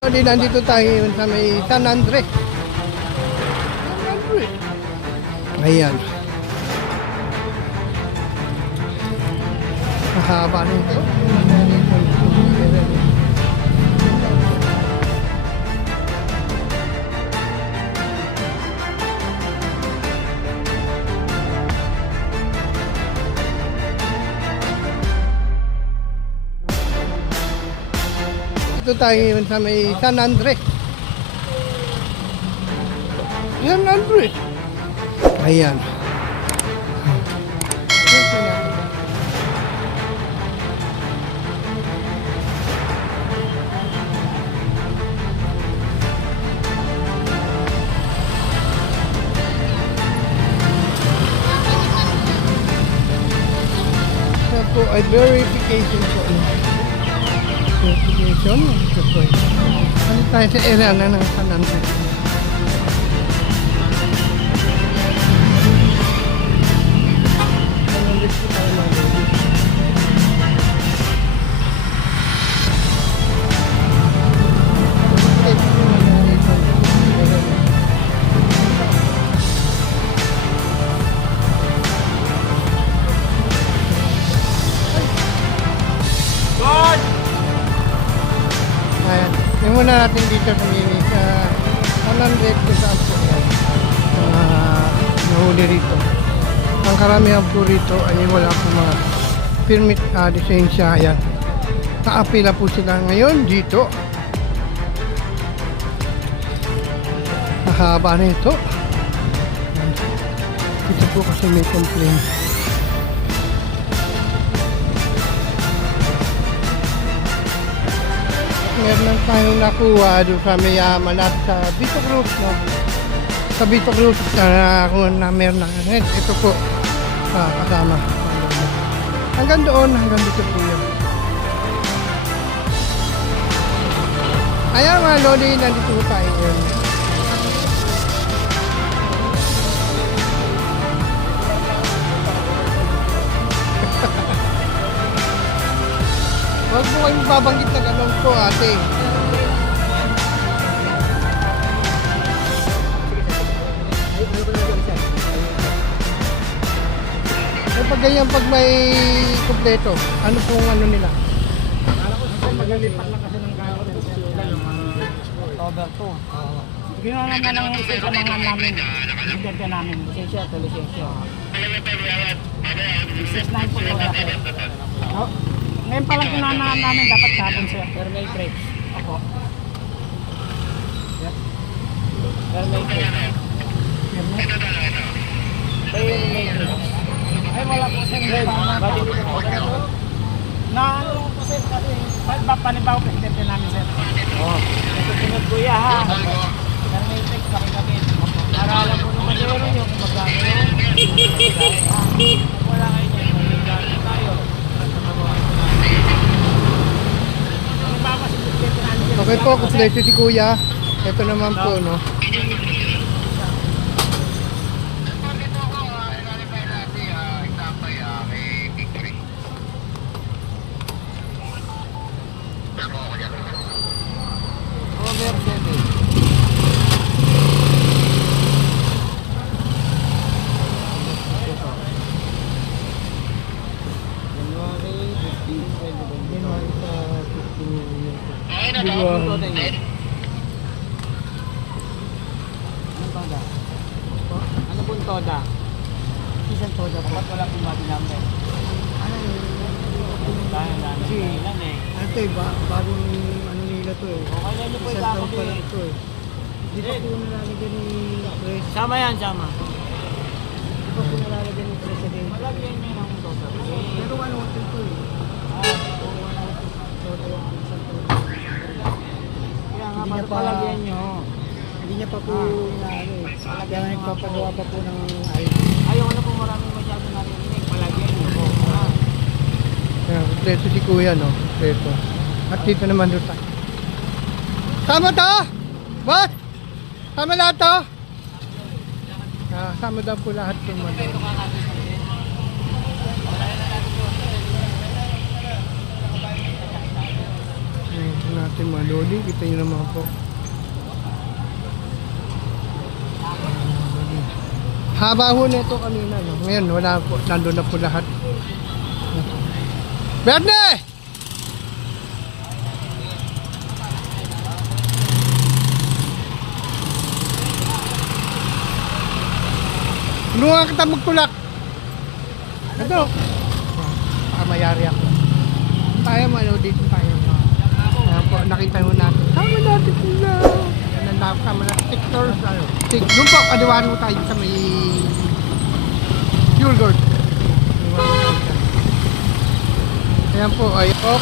Nandito tayo ngayon sa may San Andres. Ayan. Mahaba nito. Dito tayo ngayon sa may San Andres. San Andres. Ayan. Ito po ay verification po. Verification. Ito po. Ano tayo sa area na ng San Andres. Ayan. Yung muna natin dito sa mini sa 100 kung saan po yan. Nahuli rito. Ang karamihan po rito ay wala po mga permit lisensya. Ayan. Kaapila po sila ngayon dito. Mahaba na ito. Ayan. Dito po kasi may complaint. Meron lang tayong nakuha doon sa may malapit sa Vito Cruz, no? Sa Vito Cruz na meron ng net. Ito po kasama. Hanggang doon, hanggang dito po yan. Ayan mga lodi, nandito po tayo yun. Huwag mo kayong babanggit na gano'n po, ate. Eh, pag ganyan, pag may kumpleto, ano pong ano nila? Alam ko siya maglilipat lang kasi ng gano'n. October 2. Ginawa naman ng lisensya mga namin. Lisensya namin. Lisensya to lisensya. Lisensya po yung ako. Ngayon pa lang kinanahan namin dapat sabon sir. Pero may trades. Ako. Yep. Pero may trades. May trades. Ay wala po sir. Bakit dito po? Na ano lang po sir kasi panibaw presidente namin sir. Oo. Ito sunod kuya ha. Pero may trades pakikabit. Para alam po naman yun yung magkano. Wala kayo niya. Magkano tayo. Okay po, kumpleto si kuya. Ito naman po, no? Over 7. Ano pong toda? Isang toda po. Ba't wala pong body number? Ano yun? Kasi, Ate, bagong ano nila to eh. okay na nyo po Isang taon pa lang ikakabit. ito eh. Di pa po nalalagyan ni Pres. Sama yan, sama. Di pa po nalalagyan ni President. Malagyan nyo ng toda. Pero ano ito eh. Toto yung isang taon. Kaya nga, Hindi niya pa- palagyan nyo. Hindi niya pa po inaano eh. Kaya nga nagpapagawa pa po ng ayos. Ayaw ko na po maraming masyado narinig. Palagyan nyo po. Kaya kumpleto si kuya, no? Kumpleto. At dito naman doon tayo. Sama to! What? Sama lahat to? Sama daw po lahat ng mga. natin mga lodi. Kita nyo naman po. Haba ho nito kanina, no? Ngayon wala po, nandun na po lahat. Berne! Tulungan kita magtulak. Ito. Baka mayari ako. Tayo malo dito tayo. Ayan po, nakita mo natin. Tama natin sila. Tama na sector. Doon po, kadiwan mo tayo sa may fuel guard. Ayan po, ay oh.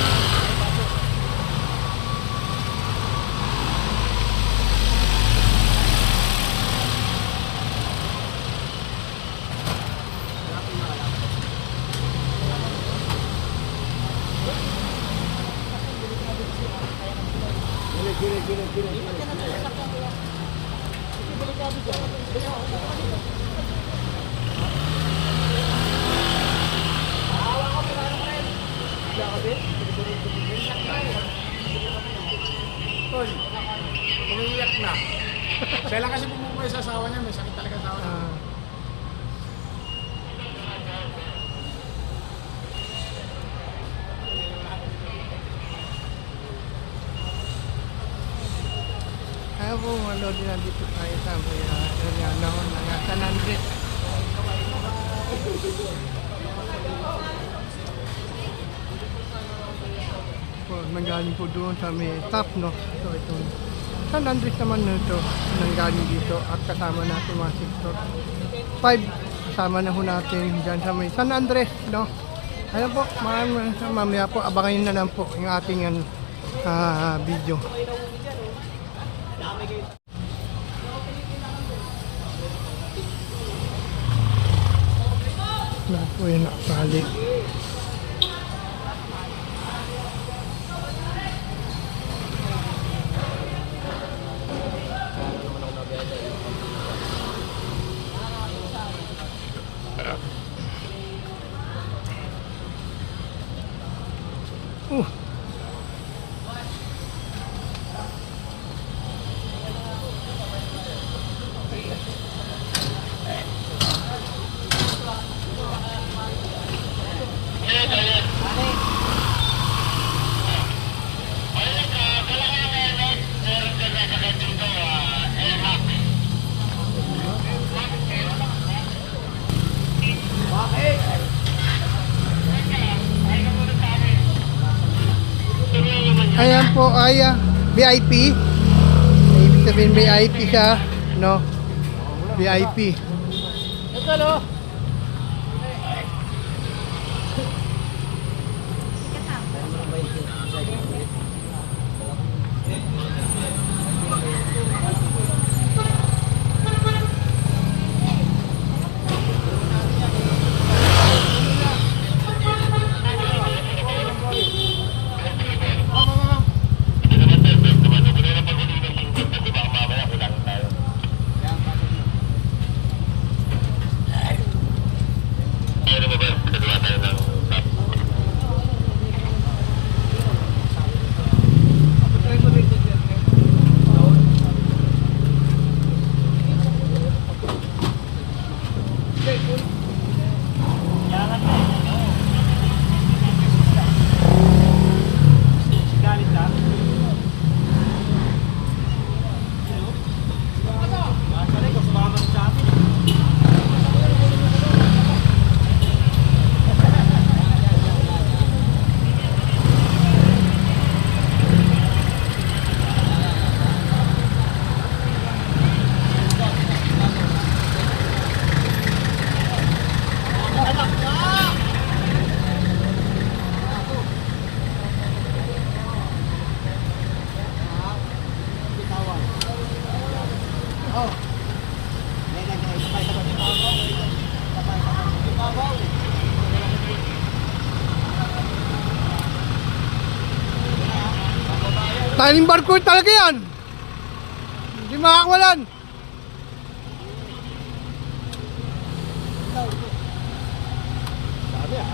Umiiyak na. Siya lang kasi pumupuwi sa asawa niya, may sakit talaga sa asawa niya. Ayaw po, malo din nandito tayo sa area na ho, na San Andres. Po, nanggaling po doon sa may top, no? So, ito. San Andres naman nito, nanggaling dito at kasama natin mga sector 5, kasama na ho natin dyan sa may San Andres, no? Ayan po, mamaya po, abangan na lang po yung ating video. Na po yung nakasali. Ayan po ay VIP. Ibig sabihin VIP siya, no? VIP. Ito, no? Taling barko talaga yan. Hindi makakawalan. Sabi ah.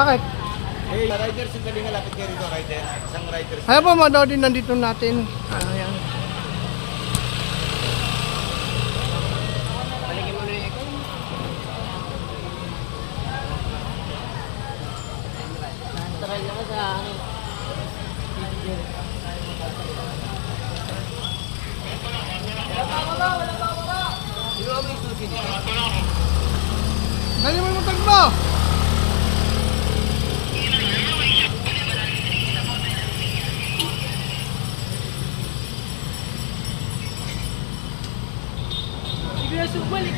Bakit? Eh, riders yung galing lapit kayo rito, riders. Isang riders. Ayan po mga Dodi, nandito natin. Ayan. Dali mo yung tagbo! Sige, subalik.